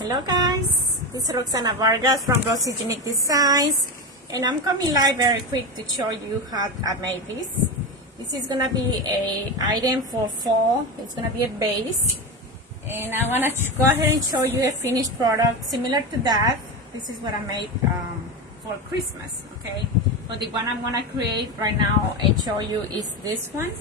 Hello guys, this is Roxana Vargas from Rosy Unique Designs, and I'm coming live very quick to show you how I made this. This is gonna be a item for fall. It's gonna be a base, and I wanna go ahead and show you a finished product similar to that. This is what I made for Christmas. Okay, but the one I'm gonna create right now and show you is this one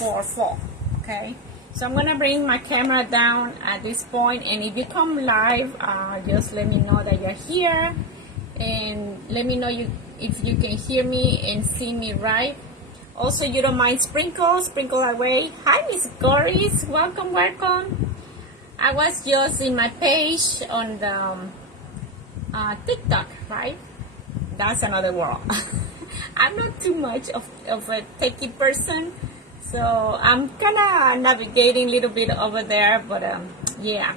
for fall. Okay. So I'm gonna bring my camera down at this point, and if you come live, just let me know that you're here, and let me know if you can hear me and see me right. Also, you don't mind sprinkle away. Hi, Miss Goris, welcome. I was just in my page on the TikTok, right? That's another world. I'm not too much of a techie person. So I'm kind of navigating a little bit over there, but yeah,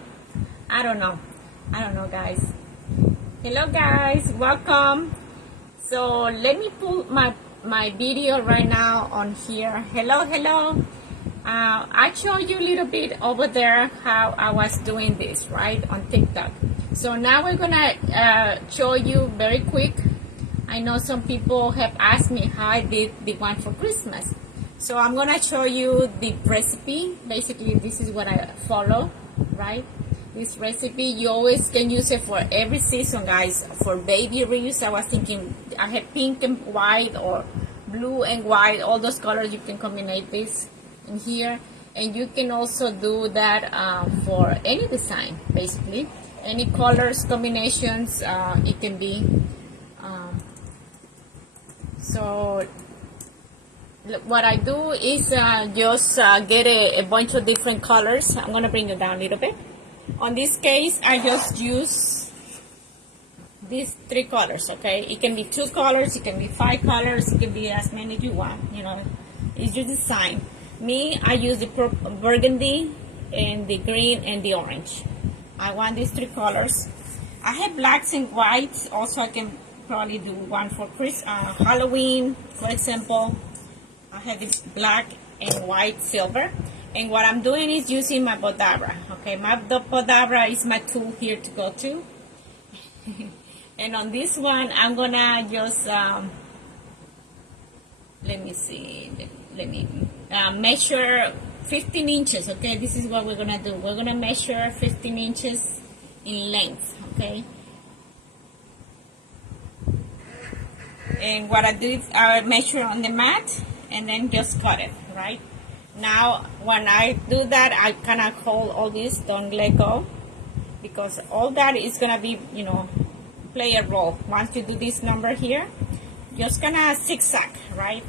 I don't know guys. Hello guys, welcome. So let me pull my video right now on here. Hello. I showed you a little bit over there how I was doing this, right, on TikTok. So now we're gonna show you very quick. I know some people have asked me how I did the one for Christmas. So I'm gonna show you the recipe. Basically, this is what I follow, right? This recipe, you always can use it for every season, guys. For baby reuse, I was thinking I had pink and white or blue and white, all those colors. You can combine this in here, and you can also do that for any design, basically. Any colors combinations, it can be. So what I do is just get a bunch of different colors. I'm going to bring it down a little bit. On this case, I just use these 3 colors, okay? It can be 2 colors, it can be 5 colors, it can be as many as you want, you know. It's your design. Me, I use the burgundy and the green and the orange. I want these 3 colors. I have blacks and whites. Also, I can probably do one for Halloween, for example. I have this black and white silver, and what I'm doing is using my Bodabra. Okay, the Bodabra is my tool here to go to. And on this one, I'm gonna just let me see. Let me measure 15 inches. Okay, this is what we're gonna do. We're gonna measure 15 inches in length. Okay. And what I do is I measure on the mat and then just cut it, right? Now, when I do that, I kind of hold all this, don't let go, because all that is going to be, you know, play a role. Once you do this number here, just kind of zigzag, right?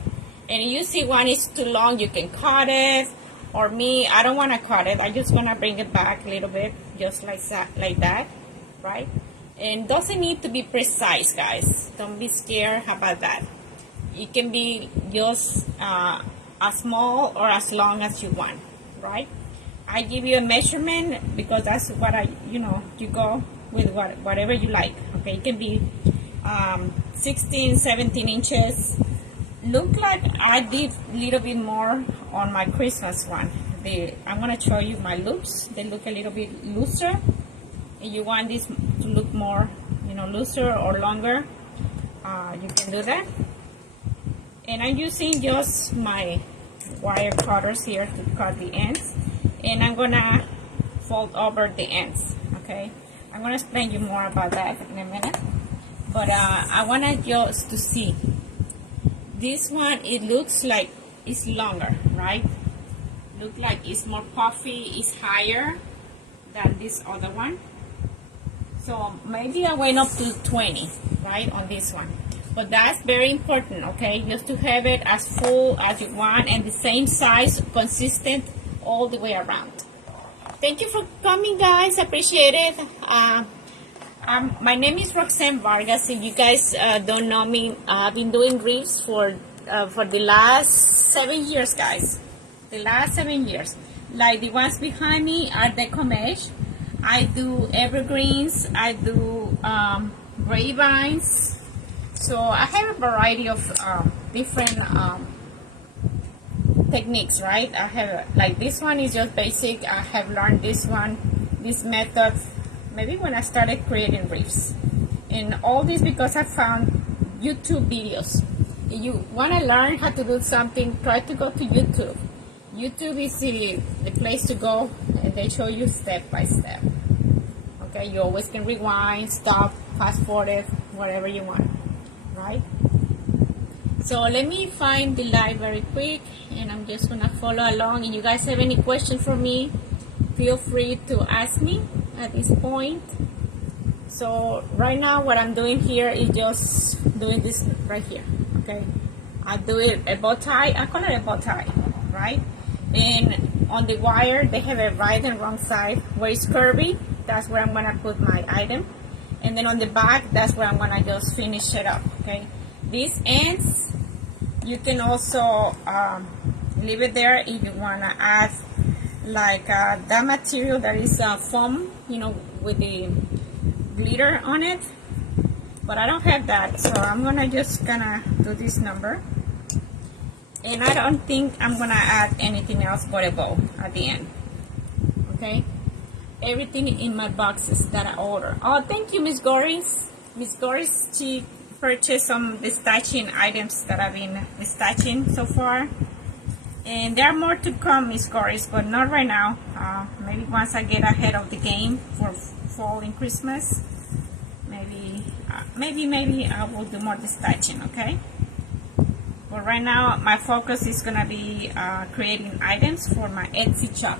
And you see one is too long, you can cut it, or me, I don't want to cut it. I just want to bring it back a little bit, just like that, right? And doesn't need to be precise, guys. Don't be scared about that. It can be just as small or as long as you want, right? I give you a measurement because that's what you go with whatever you like. Okay, it can be 16, 17 inches. Look like I did a little bit more on my Christmas one. I'm gonna show you my loops. They look a little bit looser. And you want this to look more, looser or longer, you can do that. And I'm using just my wire cutters here to cut the ends, and I'm gonna fold over the ends. Okay, I'm gonna explain you more about that in a minute, but I wanna just to see this one. It looks like it's longer, right? Look like it's more puffy, it's higher than this other one. So maybe I went up to 20, right, on this one. But that's very important, okay, just to have it as full as you want and the same size, consistent all the way around. Thank you for coming, guys. Appreciate it. My name is Roxanne Vargas. If you guys don't know me, I've been doing reefs for the last 7 years, guys. The last 7 years. Like the ones behind me are decommage. I do evergreens. I do grapevines. So I have a variety of different techniques, right? I have, like, this one is just basic. I have learned this method maybe when I started creating wreaths. And all this because I found YouTube videos. If you want to learn how to do something, try to go to YouTube. YouTube is the place to go, and they show you step by step. Okay, you always can rewind, stop, fast forward, whatever you want, right? So let me find the live very quick, and I'm just gonna follow along. And you guys have any questions for me, feel free to ask me at this point. So right now what I'm doing here is just doing this right here, okay? I do it a bow tie, I call it a bow tie, right? And on the wire, they have a right and wrong side. Where it's curvy, that's where I'm gonna put my item. And then on the back, that's where I'm gonna just finish it up, okay? These ends, you can also leave it there if you wanna add like that material that is foam, you know, with the glitter on it, but I don't have that, so I'm gonna just gonna do this number, and I don't think I'm gonna add anything else but a bow at the end. Okay, everything in my boxes that I order. Oh, thank you, Miss Goris. Miss Goris, she purchased some stitching items that I've been stitching so far, and there are more to come, Miss Goris, but not right now. Maybe once I get ahead of the game for fall and Christmas, maybe I will do more stitching, okay? But right now my focus is gonna be creating items for my Etsy shop.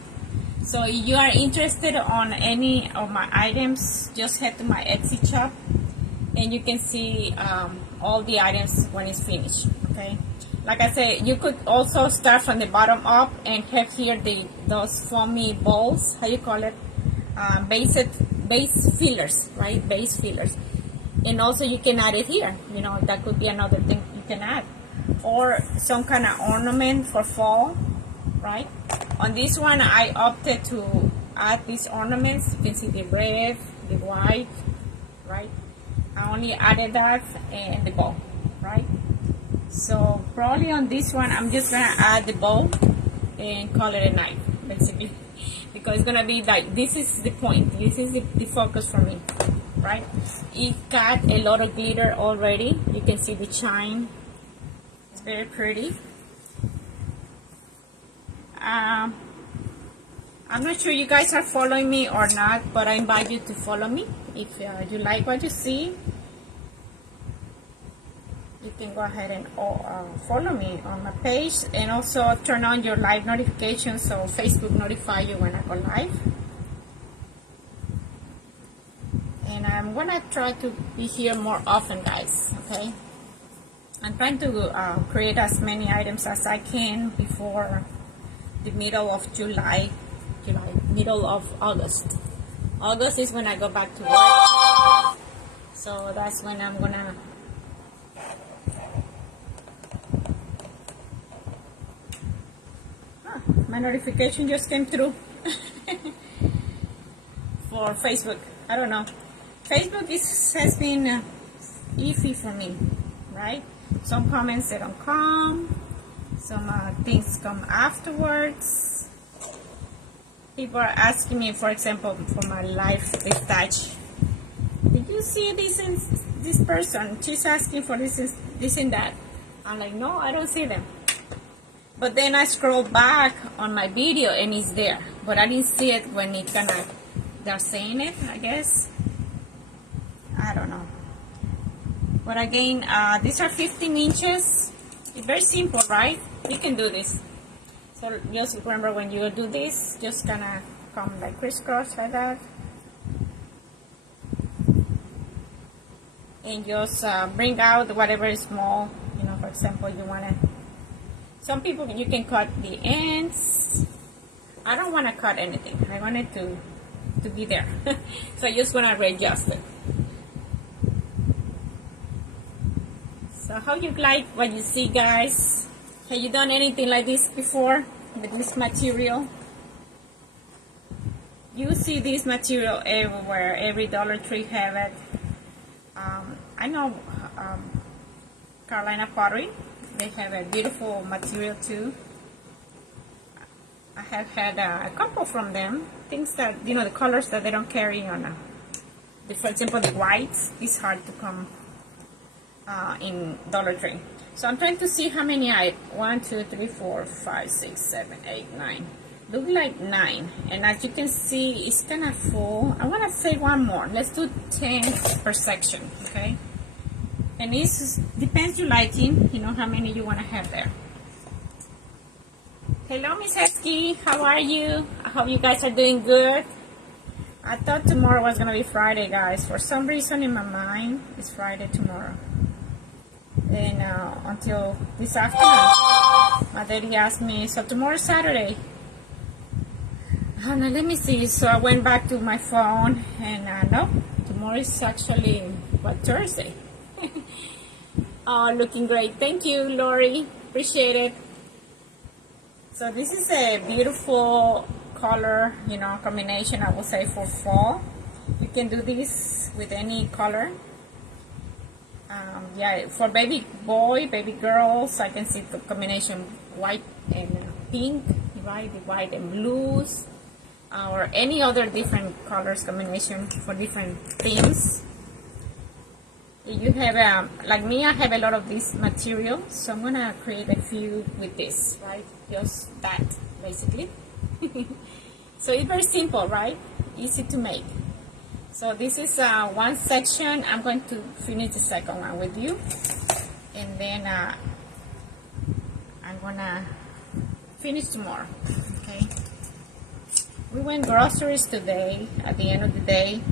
So if you are interested on any of my items, just head to my Etsy shop and you can see all the items when it's finished, okay? Like I said, you could also start from the bottom up and have here those foamy balls, how you call it, base fillers, right? Base fillers. And also you can add it here, you know, that could be another thing you can add. Or some kind of ornament for fall, right? On this one, I opted to add these ornaments. You can see the red, the white, right? I only added that and the bow, right? So probably on this one, I'm just gonna add the bow and call it a night, basically. Because it's gonna be like, this is the point, this is the focus for me, right? It got a lot of glitter already. You can see the shine. It's very pretty. I'm not sure you guys are following me or not, but I invite you to follow me. If you like what you see, you can go ahead and follow me on my page, and also turn on your live notifications so Facebook notify you when I go live. And I'm gonna try to be here more often, guys, okay? I'm trying to create as many items as I can before the middle of July, middle of August. August is when I go back to work, so that's when I'm gonna my notification just came through for Facebook. I don't know. Facebook has been iffy for me, right? Some comments they don't come, some things come afterwards. People are asking me, for example, for my live touch. Did you see this person? She's asking for this and that. I'm like, no, I don't see them. But then I scroll back on my video and it's there. But I didn't see it when they're saying it, I guess. I don't know. But again, these are 15 inches. It's very simple, right? You can do this. So just remember, when you do this, just gonna come like crisscross like that. And just bring out whatever is small. You know, for example, you wanna, some people, you can cut the ends. I don't wanna cut anything. I want it to be there. So I just wanna readjust it. So how you like what you see, guys? Have you done anything like this before with this material? You see this material everywhere. Every Dollar Tree have it. I know Carolina Pottery, they have a beautiful material too. I have had a couple from them. Things that, you know, the colors that they don't carry on for example, the whites is hard to come in Dollar Tree. So I'm trying to see how many 1, 2, 3, 4, 5, 6, 7, 8, 9. Look like 9. And as you can see, it's kind of full. I want to say one more. Let's do 10 per section, okay? And it depends your lighting, you know, how many you want to have there. Hello, Miss Hesky. How are you? I hope you guys are doing good. I thought tomorrow was going to be Friday, guys. For some reason in my mind, it's Friday tomorrow. And until this afternoon, my daddy asked me, so tomorrow's Saturday. Oh, now let me see. So I went back to my phone, and no, tomorrow is actually, what, Thursday. Oh, looking great. Thank you, Lori. Appreciate it. So this is a beautiful color, you know, combination, I will say, for fall. You can do this with any color. Yeah, for baby boy, baby girls, I can see the combination white and pink, right? The white and blues, or any other different colors combination for different themes. You have, like me, I have a lot of this material, so I'm gonna create a few with this, right? Just that, basically. So it's very simple, right? Easy to make. So this is one section. I'm going to finish the second one with you, and then I'm gonna finish tomorrow. Okay. We went groceries today. At the end of the day,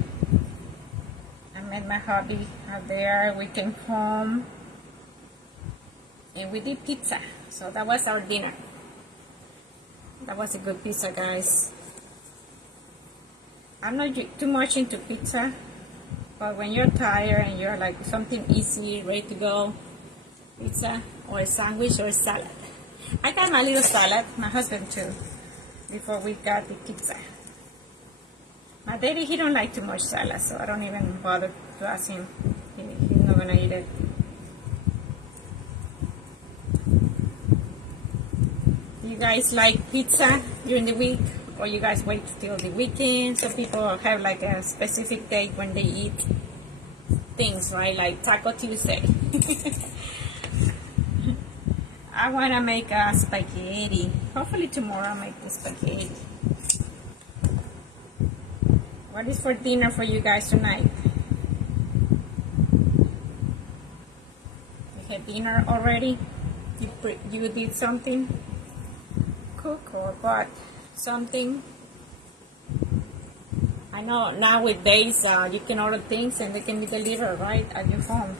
I met my hubby out there. We came home and we did pizza. So that was our dinner. That was a good pizza, guys. I'm not too much into pizza, but when you're tired and you're like something easy, ready to go, pizza or a sandwich or a salad. I got my little salad, my husband too, before we got the pizza. My daddy, he don't like too much salad, so I don't even bother to ask him. He's not gonna eat it. You guys like pizza during the week? Or you guys wait till the weekend? Some people have like a specific day when they eat things, right? Like Taco Tuesday. I want to make a spaghetti. Hopefully tomorrow I'll make the spaghetti. What is for dinner for you guys tonight? You had dinner already? You did something? Cook or what? Something. I know nowadays you can order things and they can be delivered right at your home.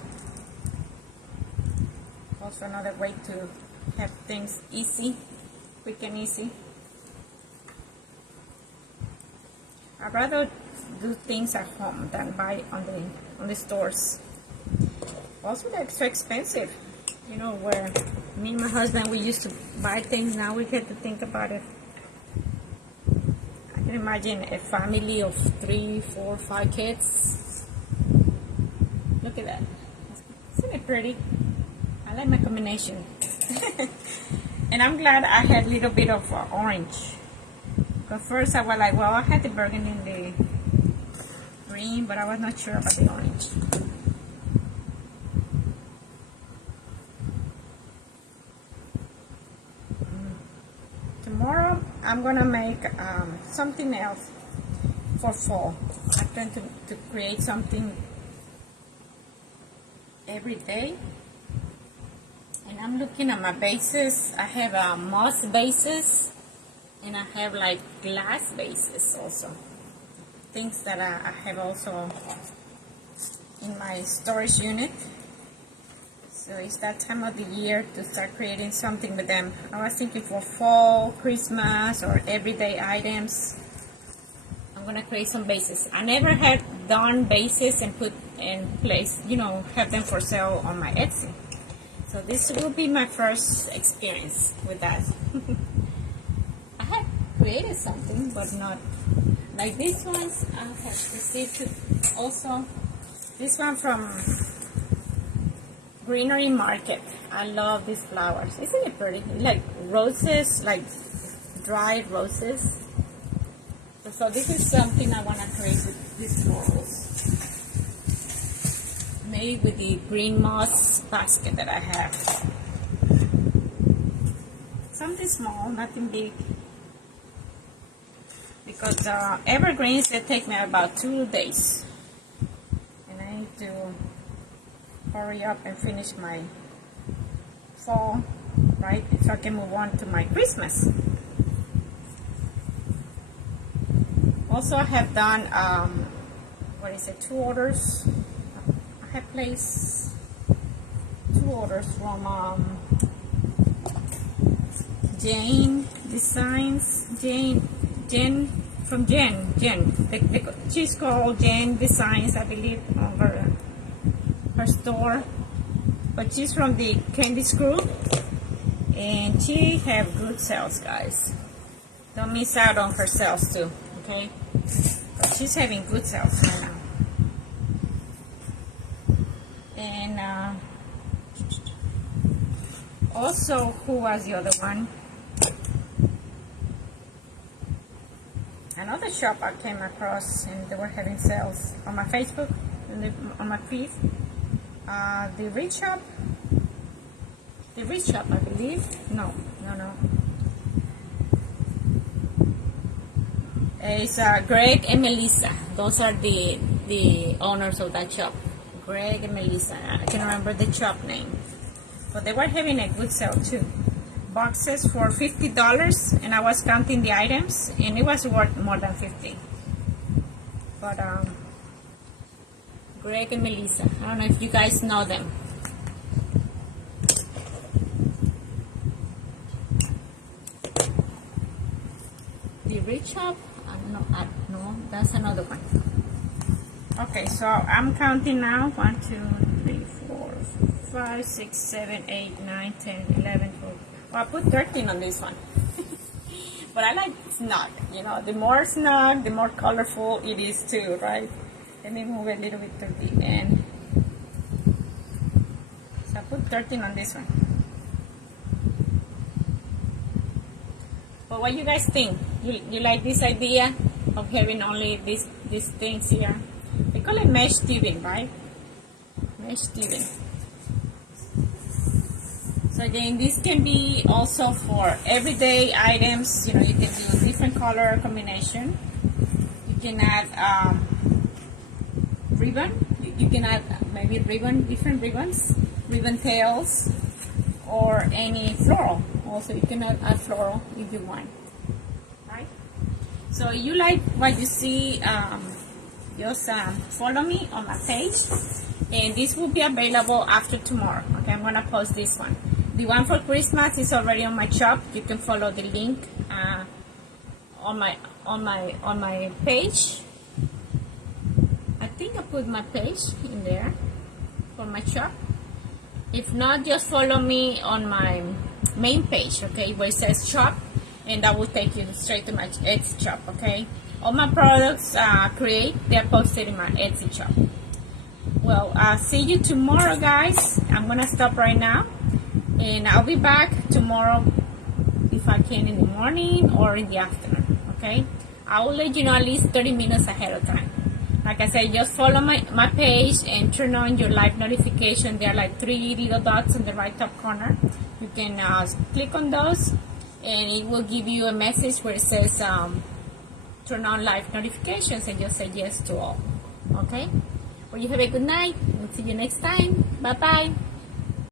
Also another way to have things easy, quick and easy. I'd rather do things at home than buy on the stores. Also, they're so expensive. You know, where me and my husband, we used to buy things, now we get to think about it. I can imagine a family of 3, 4, 5 kids. Look at that. Isn't it pretty? I like my combination. And I'm glad I had a little bit of orange. Because first I was like, well, I had the burgundy and the green, but I was not sure about the orange. Tomorrow I'm gonna make something else for fall. I plan to create something every day. And I'm looking at my bases. I have moss bases and I have like glass bases also. Things that I have also in my storage unit. So it's that time of the year to start creating something with them. I was thinking for fall, Christmas, or everyday items. I'm gonna create some bases. I never had done bases and put in place, you know, have them for sale on my Etsy. So this will be my first experience with that. I had created something, but not like these ones. I have received also. This one from Greenery Market. I love these flowers. Isn't it pretty? Like roses, like dried roses. So this is something I want to create with these florals. it with the green moss basket that I have. Something small, nothing big. Because evergreens, they take me about 2 days. And I need to hurry up and finish my fall, right? So I can move on to my Christmas. Also, I have done, 2 orders. I have placed 2 orders from Jane Designs, Jen. She's called Jane Designs, I believe, on her store. But she's from the Candice group, and she have good sales, guys. Don't miss out on her sales too, okay? But she's having good sales right now. And also, who was the other one? Another shop I came across, and they were having sales on my Facebook, on my feed. The Rich Shop, I believe. No. It's Greg and Melissa. Those are the owners of that shop. Greg and Melissa. I can't remember the shop name, but they were having a good sale too. Boxes for $50, and I was counting the items, and it was worth more than $50. But Greg and Melissa, I don't know if you guys know them. The Rich Shop, I don't know. No, that's another one. Okay, so I'm counting now. 1, 2, 3, 4, 5, 6, 7, 8, 9, 10, 11, 12. Well, I put 13 on this one. But I like snug, you know. The more snug, the more colorful it is too, right? Let me move a little bit to the end. So I put 13 on this one. But what you guys think? You like this idea of having only these things here? They call it mesh tubing, right? Mesh tubing. So again, this can be also for everyday items. You know, you can do different color combination. You can add ribbon. You can add maybe different ribbons, ribbon tails, or any floral. Also, you can add floral if you want. Right? So you like what you see? Just follow me on my page, and this will be available after tomorrow. Okay, I'm gonna post this one. The one for Christmas is already on my shop. You can follow the link on my page. I think I put my page in there for my shop. If not, just follow me on my main page, okay, where it says shop, and that will take you straight to my Etsy shop. Okay, all my products they're posted in my Etsy shop. Well, see you tomorrow, guys. I'm gonna stop right now, and I'll be back tomorrow if I can in the morning or in the afternoon. Okay, I will let you know at least 30 minutes ahead of time. Like I said, just follow my page and turn on your live notification. There are like 3 little dots in the right top corner. You can click on those, and it will give you a message where it says turn on live notifications, and just say yes to all. Okay? Well, you have a good night. We'll see you next time. Bye-bye.